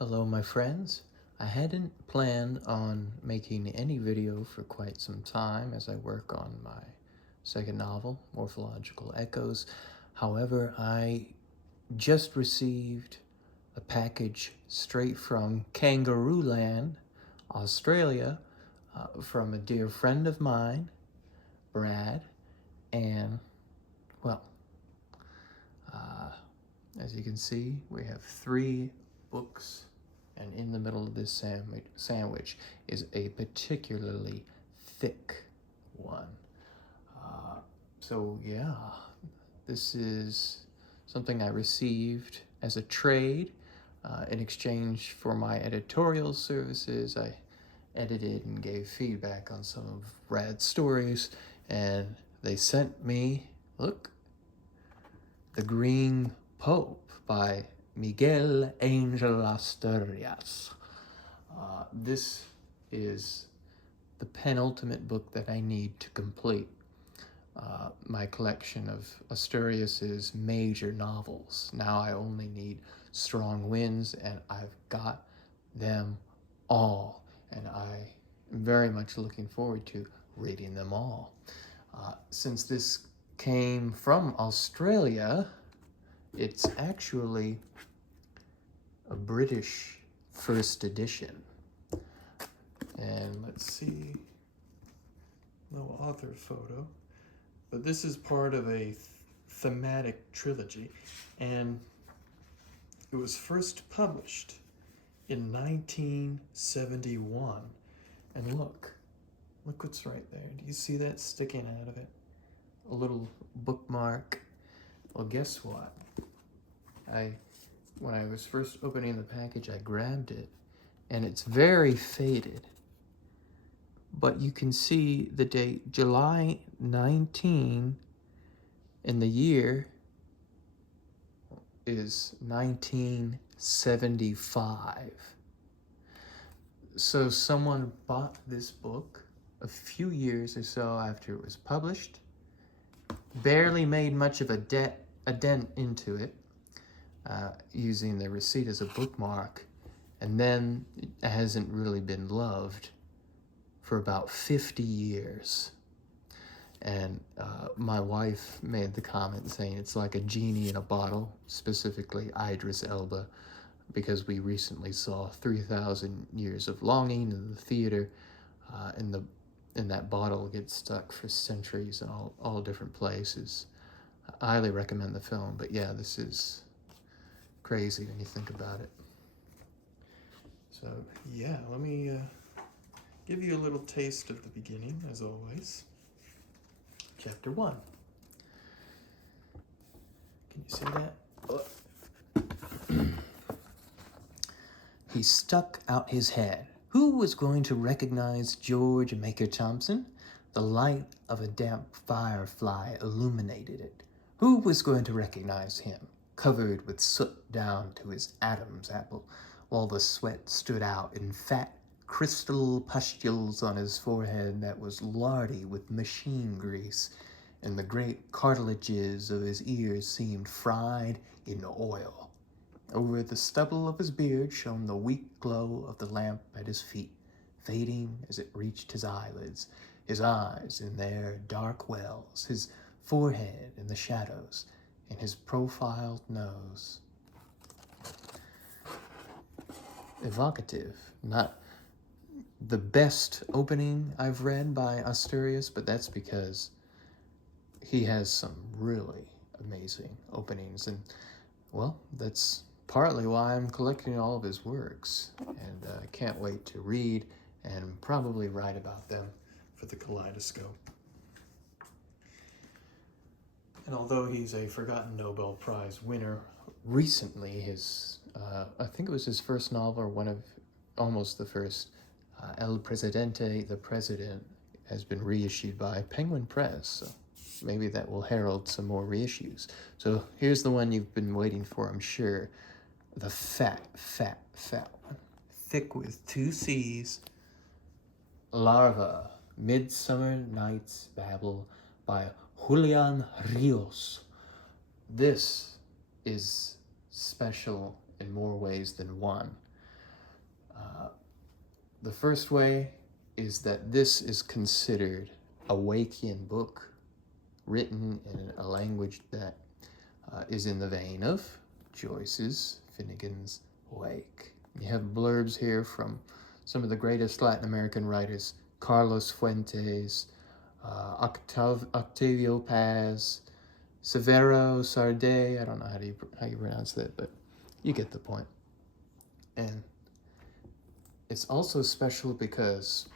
Hello my friends. I hadn't planned on making any video for quite some time as I work on my second novel, Morphological Echoes. However, I just received a package straight from Kangaroo Land, Australia, from a dear friend of mine, Brad, and well, as you can see, we have 3 books, and in the middle of this sandwich is a particularly thick one. So yeah, this is something I received as a trade in exchange for my editorial services. I edited and gave feedback on some of Brad's stories, and they sent me, look, The Green Pope by Miguel Angel Asturias. This is the penultimate book that I need to complete my collection of Asturias's major novels. Now I only need Strong Winds, and I've got them all, and I am very much looking forward to reading them all. Since this came from Australia, it's actually a British first edition. And let's see, no author photo, but this is part of a thematic trilogy, and it was first published in 1971. And look what's right there. Do you see that sticking out of it? A little bookmark. Well, guess what? When I was first opening the package, I grabbed it, and it's very faded. But you can see the date, July 19, and the year is 1975. So someone bought this book a few years or so after it was published, barely made much of a dent into it, using the receipt as a bookmark, and then it hasn't really been loved for about 50 years. And my wife made the comment saying it's like a genie in a bottle, specifically Idris Elba, because we recently saw 3,000 Years of Longing in the theater, and that bottle gets stuck for centuries in all different places. I highly recommend the film, but yeah, this is crazy when you think about it. So yeah, let me give you a little taste of the beginning, as always. Chapter 1. Can you see that? Oh. He stuck out his head. Who was going to recognize George Maker Thompson? The light of a damp firefly illuminated it. Who was going to recognize him, covered with soot down to his Adam's apple, while the sweat stood out in fat crystal pustules on his forehead that was lardy with machine grease, and the great cartilages of his ears seemed fried in oil. Over the stubble of his beard shone the weak glow of the lamp at his feet, fading as it reached his eyelids, his eyes in their dark wells, his forehead in the shadows, and his profiled nose. Evocative. Not the best opening I've read by Asturias, but that's because he has some really amazing openings, and well, that's partly why I'm collecting all of his works, and I can't wait to read and probably write about them for the Kaleidoscope. And although he's a forgotten Nobel Prize winner, recently I think it was his first novel, or one of almost the first, El Presidente, The President, has been reissued by Penguin Press, so maybe that will herald some more reissues. So here's the one you've been waiting for, I'm sure. The fat one. Thick with 2 C's. Larva, Midsummer Night's Babble by Julian Rios. This is special in more ways than one. The first way is that this is considered a Wakean book written in a language that is in the vein of Joyce's Finnegan's Wake. You have blurbs here from some of the greatest Latin American writers, Carlos Fuentes, Octavio Paz, Severo Sarde. I don't know how you pronounce that, but you get the point. And it's also special because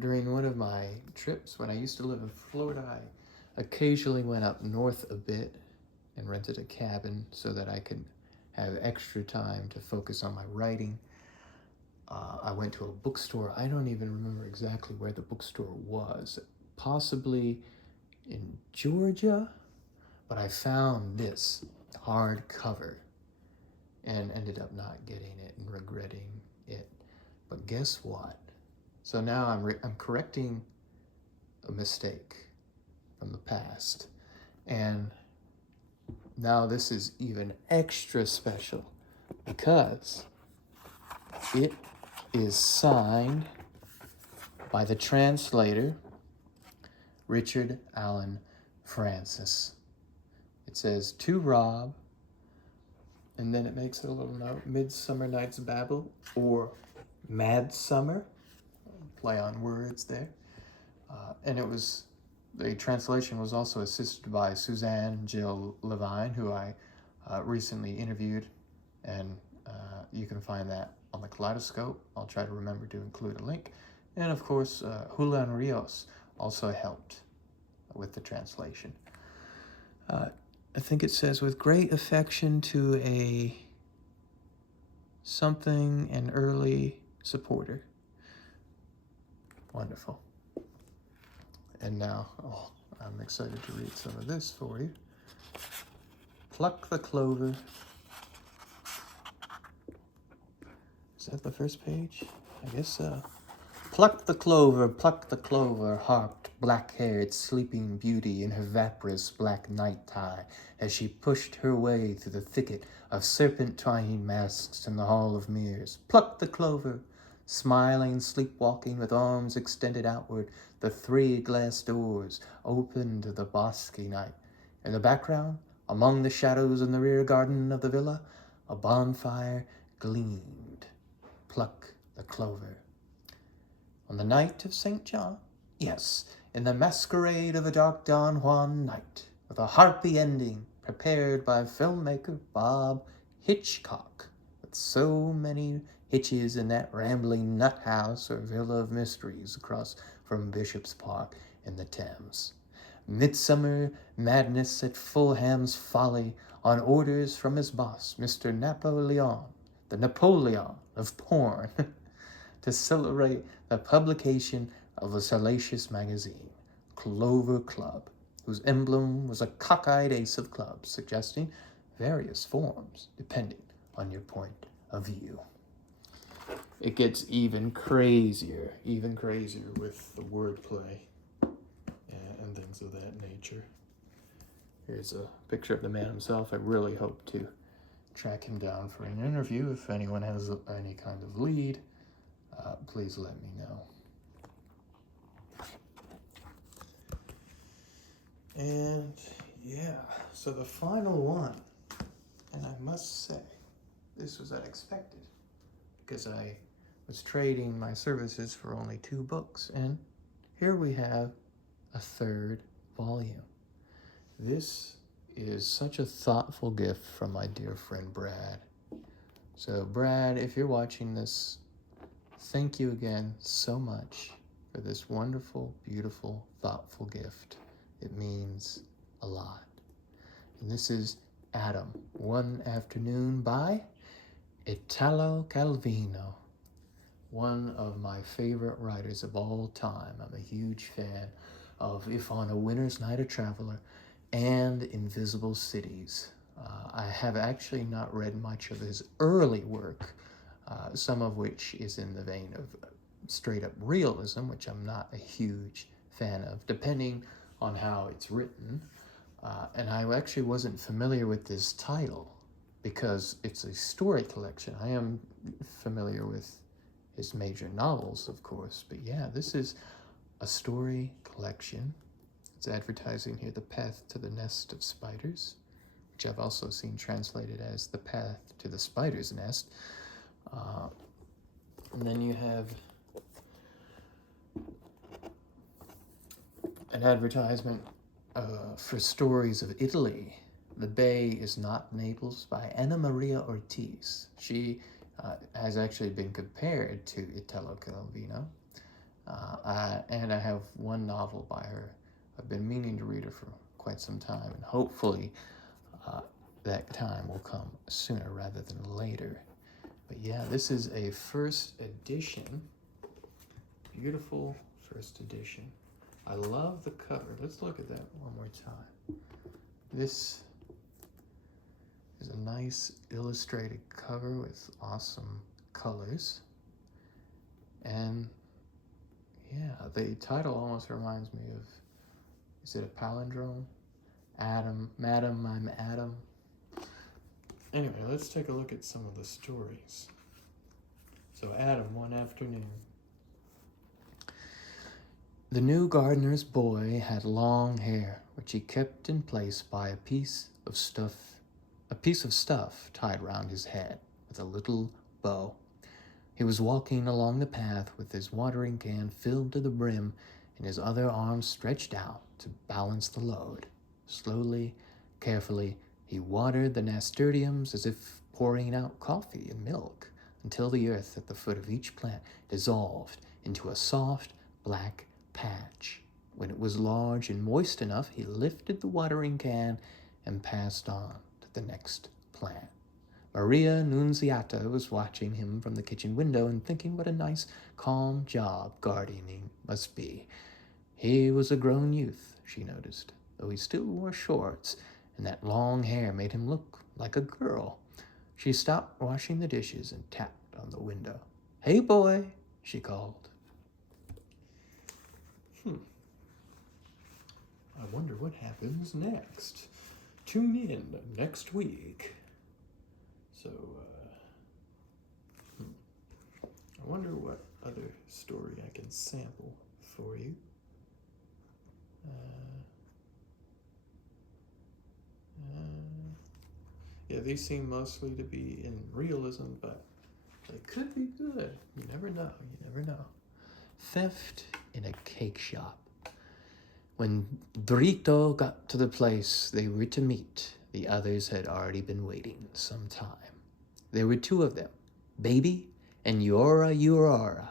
during one of my trips when I used to live in Florida, I occasionally went up north a bit and rented a cabin so that I could have extra time to focus on my writing. I went to a bookstore. I don't even remember exactly where the bookstore was. Possibly in Georgia, but I found this hardcover and ended up not getting it and regretting it. But guess what? So now I'm correcting a mistake from the past. And now this is even extra special because it is signed by the translator, Richard Allen Francis. It says, "To Rob," and then it makes a little note, "Midsummer Night's Babel," or "Mad Summer," play on words there. And the translation was also assisted by Suzanne Jill Levine, who I recently interviewed, and you can find that on the Kaleidoscope. I'll try to remember to include a link. And of course, Julian Rios also helped with the translation. I think it says, "With great affection to a something an early supporter." Wonderful. And now, I'm excited to read some of this for you. Pluck the clover. Is that the first page? I guess so. Pluck the clover, harped black-haired sleeping beauty in her vaporous black night tie as she pushed her way through the thicket of serpent-twining masks in the Hall of Mirrors. Pluck the clover, smiling, sleepwalking, with arms extended outward, the 3 glass doors opened to the bosky night. In the background, among the shadows in the rear garden of the villa, a bonfire gleamed. Pluck the clover. On the night of St. John, yes, in the masquerade of a dark Don Juan night, with a harpy ending prepared by filmmaker Bob Hitchcock, with so many hitches in that rambling nut house or villa of mysteries across from Bishop's Park in the Thames. Midsummer madness at Fulham's Folly on orders from his boss, Mr. Napoleon, the Napoleon of porn, to celebrate the publication of a salacious magazine, Clover Club, whose emblem was a cockeyed ace of clubs, suggesting various forms depending on your point of view. It gets even crazier with the wordplay and things of that nature. Here's a picture of the man himself. I really hope to track him down for an interview. If anyone has any kind of lead, please let me know. And yeah, so the final one, and I must say, this was unexpected because I was trading my services for only 2 books, and here we have a 3rd volume. This is such a thoughtful gift from my dear friend Brad. So Brad, if you're watching this, thank you again so much for this wonderful, beautiful, thoughtful gift. It means a lot. And this is Adam, One Afternoon by Italo Calvino, one of my favorite writers of all time. I'm a huge fan of If on a Winter's Night a Traveler and Invisible Cities. I have actually not read much of his early work, some of which is in the vein of straight up realism, which I'm not a huge fan of, depending on how it's written. And I actually wasn't familiar with this title because it's a story collection. I am familiar with his major novels, of course. But yeah, this is a story collection. It's advertising here, The Path to the Nest of Spiders, which I've also seen translated as The Path to the Spider's Nest. And then you have an advertisement for Stories of Italy. The Bay is Not Naples by Anna Maria Ortiz. She has actually been compared to Italo Calvino. And I have one novel by her. I've been meaning to read her for quite some time, and hopefully that time will come sooner rather than later. But yeah, this is a first edition. Beautiful first edition. I love the cover. Let's look at that one more time. This is a nice illustrated cover with awesome colors. And yeah, the title almost reminds me of, is it a palindrome? Adam, Madam, I'm Adam. Anyway, let's take a look at some of the stories. So Adam, one afternoon. The new gardener's boy had long hair, which he kept in place by a piece of stuff tied round his head with a little bow. He was walking along the path with his watering can filled to the brim and his other arm stretched out to balance the load. Slowly, carefully, he watered the nasturtiums as if pouring out coffee and milk, until the earth at the foot of each plant dissolved into a soft, black patch. When it was large and moist enough, he lifted the watering can and passed on to the next plant. Maria Nunziata was watching him from the kitchen window and thinking what a nice, calm job gardening must be. He was a grown youth, she noticed, though he still wore shorts, and that long hair made him look like a girl. She stopped washing the dishes and tapped on the window. "Hey, boy," she called. I wonder what happens next. Tune in next week. So, I wonder what other story I can sample for you. Yeah, these seem mostly to be in realism, but they could be good. You never know, you never know. Theft in a cake shop. When Drito got to the place they were to meet, the others had already been waiting some time. There were two of them, Baby and Yora.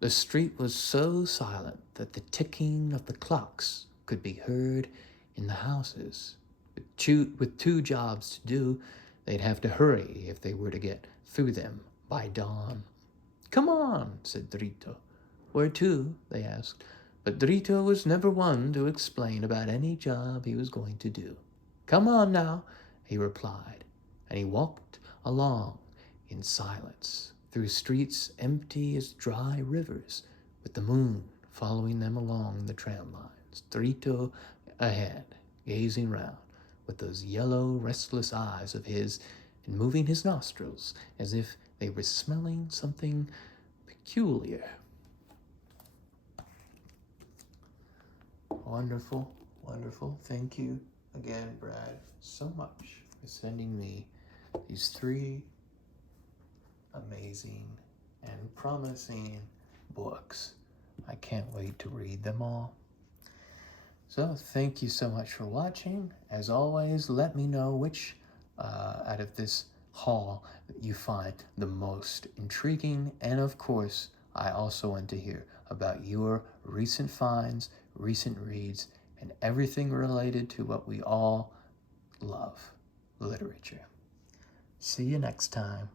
The street was so silent that the ticking of the clocks could be heard in the houses. With two jobs to do, they'd have to hurry if they were to get through them by dawn. "Come on," said Drito. "Where to?" they asked. But Drito was never one to explain about any job he was going to do. "Come on now," he replied, and he walked along in silence through streets empty as dry rivers, with the moon following them along the tram lines. Drito ahead, gazing round with those yellow, restless eyes of his, and moving his nostrils as if they were smelling something peculiar. Wonderful, wonderful. Thank you again, Brad, so much for sending me these 3 amazing and promising books. I can't wait to read them all. So thank you so much for watching. As always, let me know which out of this haul you find the most intriguing. And of course, I also want to hear about your recent finds, recent reads, and everything related to what we all love, literature. See you next time.